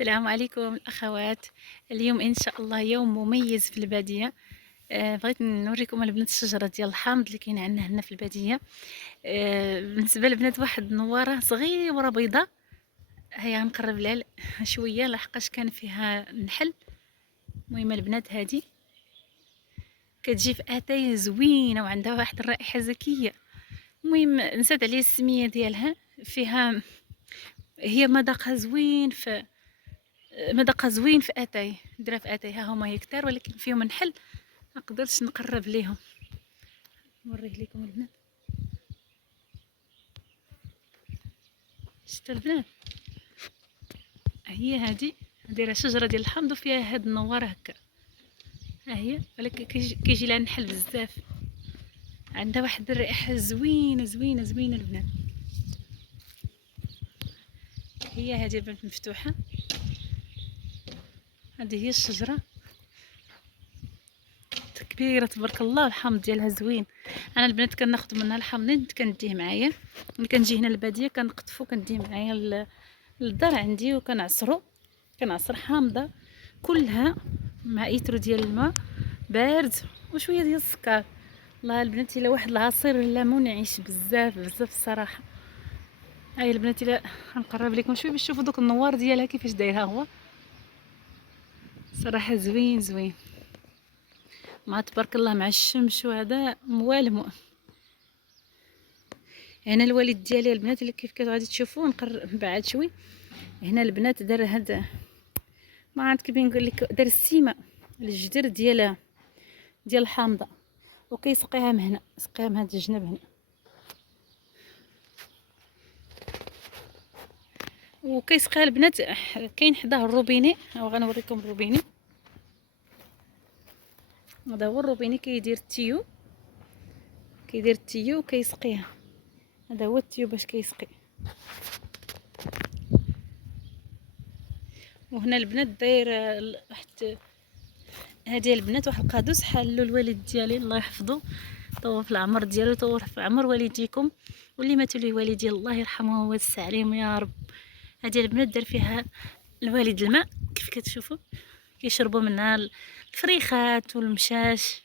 السلام عليكم الأخوات. اليوم إن شاء الله يوم مميز في البادية. بغيت نوريكم البنات الشجرة ديال الحامض اللي كاينه عندنا هنا في البادية. بالنسبة للبنات واحد النوارة صغيرة بيضاء، هيا نقرب لها شوية لحقاش كان فيها نحل. المهم البنات هادي كتجي في اتاي زوينة وعندها واحد الرائحة زكية. المهم نسيت عليه السمية ديالها. فيها هي مذاقها زوين في اتاي، نديرها في اتاي. ها هما كتار ولكن فيهم نحل، ما قدرتش نقرب ليهم. نوريه لكم البنات. شفتوا البنات؟ هي هادي دايره شجره ديال الحامض وفيها هاد النوار هكا. ها هي ولكن كيجي لها نحل بزاف، عندها واحد الرائحه زوينه زوينه زوينه البنات. هي هادي البنات مفتوحه، هذه هي الشجره كبيره تبارك الله. الحامض ديالها زوين. انا البنات كناخذ منها الحامض كنديه معايا ملي كنجي هنا للباديه، كنقطفو كنديه معايا للدار عندي وكنعصرو. كنعصر حامضه كلها مع ايترو ديال الماء بارد وشويه ديال السكر. الله البنات الا واحد العصير الليمون يعيش بزاف بزاف الصراحه. هاي البنات الا غنقرب لكم شويه باش تشوفوا دوك النوار ديالها كيفاش دايرها. هو صراحه زوين زوين، مع تبارك الله مع الشمس وهذا موالم. هنا الوالد ديالي البنات اللي كيف غادي تشوفوه نقرب بعد شوي. هنا البنات دار هذا، ما عرفت كيف نقول لك، دار السيمه الجدر ديال الحامضه وكيسقيها من هنا، سقيها من هذا الجنب هنا. وكيسقيها البنات كاين حداه الروبيني، او غنوريكم الروبيني. هذا هو الروبيني كيدير التيو وكيسقيها. هذا هو التيو باش كيسقي. وهنا البنات داير واحد، هذه البنات واحد القادوس حالو الوالد ديالي الله يحفظه، طول في العمر ديالو، طول في عمر والديكم واللي ماتوا لي والدي الله يرحمه ويوسع عليهم يا رب. هذه البنات دار فيها الوالد الماء كيف كتشوفوا، كيشربوا منها الفريخات والمشاش.